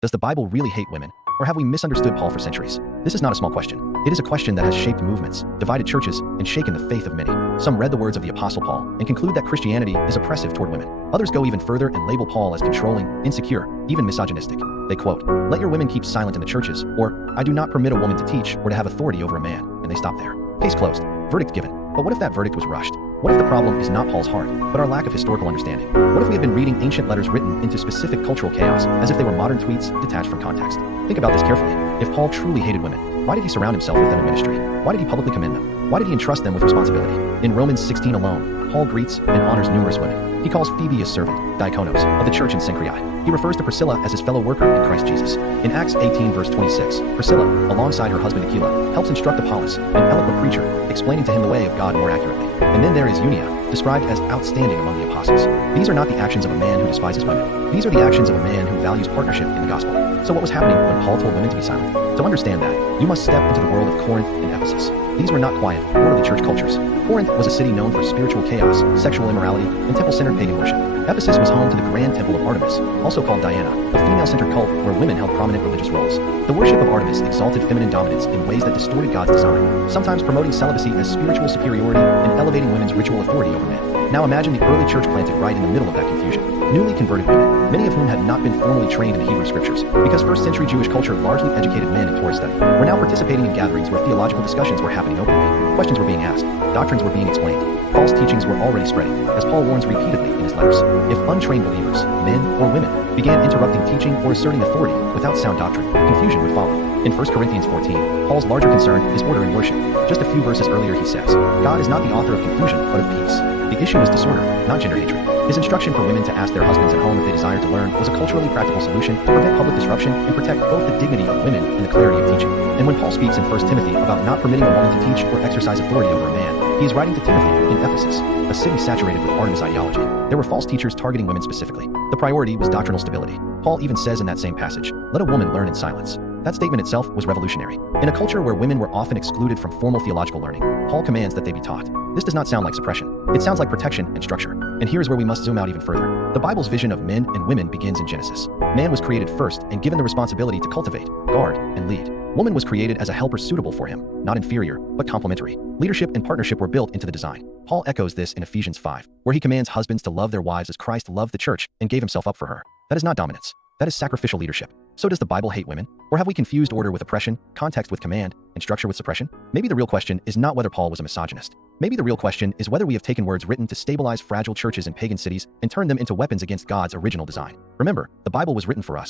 Does the Bible really hate women, or have we misunderstood Paul for centuries? This is not a small question. It is a question that has shaped movements, divided churches, and shaken the faith of many. Some read the words of the Apostle Paul and conclude that Christianity is oppressive toward women. Others go even further and label Paul as controlling, insecure, even misogynistic. They quote, "Let your women keep silent in the churches," or "I do not permit a woman to teach or to have authority over a man," and they stop there. Case closed. Verdict given. But what if that verdict was rushed? What if the problem is not Paul's heart, but our lack of historical understanding? What if we had been reading ancient letters written into specific cultural chaos as if they were modern tweets detached from context? Think about this carefully. If Paul truly hated women, why did he surround himself with them in ministry? Why did he publicly commend them? Why did he entrust them with responsibility? In Romans 16 alone, Paul greets and honors numerous women. He calls Phoebe his servant, diakonos, of the church in Cenchreae. He refers to Priscilla as his fellow worker in Christ Jesus. In Acts 18 verse 26, Priscilla, alongside her husband Aquila, helps instruct Apollos, an eloquent preacher, explaining to him the way of God more accurately. And then there is Eunia, described as outstanding among the apostles. These are not the actions of a man who despises women. These are the actions of a man who values partnership in the gospel. So what was happening when Paul told women to be silent? To understand that, you must step into the world of Corinth and Ephesus. These were not quiet, orderly church cultures. Corinth was a city known for spiritual chaos, sexual immorality, and temple-centered pagan worship. Ephesus was home to the grand temple of Artemis, also called Diana, a female-centered cult where women held prominent religious roles. The worship of Artemis exalted feminine dominance in ways that distorted God's design, sometimes promoting celibacy as spiritual superiority and elevating women's ritual authority over men. Now imagine the early church planted right in the middle of that confusion. Newly converted women, many of whom had not been formally trained in the Hebrew scriptures, because first-century Jewish culture largely educated men in Torah study, were now participating in gatherings where theological discussions were happening openly. Questions were being asked, doctrines were being explained, false teachings were already spreading, as Paul warns repeatedly in his letters. If untrained believers, men or women, began interrupting teaching or asserting authority without sound doctrine, confusion would follow. In 1 Corinthians 14, Paul's larger concern is order in worship. Just a few verses earlier he says, God is not the author of confusion, but of peace. The issue is disorder, not gender hatred. His instruction for women to ask their husbands at home if they desire to learn was a culturally practical solution to prevent public disruption and protect both the dignity of women and the clarity of teaching. And when Paul speaks in 1 Timothy about not permitting a woman to teach or exercise authority over a man, he is writing to Timothy in Ephesus, a city saturated with Artemis ideology. There were false teachers targeting women specifically. The priority was doctrinal stability. Paul even says in that same passage, "Let a woman learn in silence." That statement itself was revolutionary. In a culture where women were often excluded from formal theological learning, Paul commands that they be taught. This does not sound like suppression. It sounds like protection and structure. And here's where we must zoom out even further. The Bible's vision of men and women begins in Genesis. Man was created first and given the responsibility to cultivate, guard, and lead. Woman was created as a helper suitable for him, not inferior, but complementary. Leadership and partnership were built into the design. Paul echoes this in Ephesians 5, where he commands husbands to love their wives as Christ loved the church and gave himself up for her. That is not dominance. That is sacrificial leadership. So does the Bible hate women? Or have we confused order with oppression, context with command, and structure with suppression? Maybe the real question is not whether Paul was a misogynist. Maybe the real question is whether we have taken words written to stabilize fragile churches in pagan cities and turned them into weapons against God's original design. Remember, the Bible was written for us,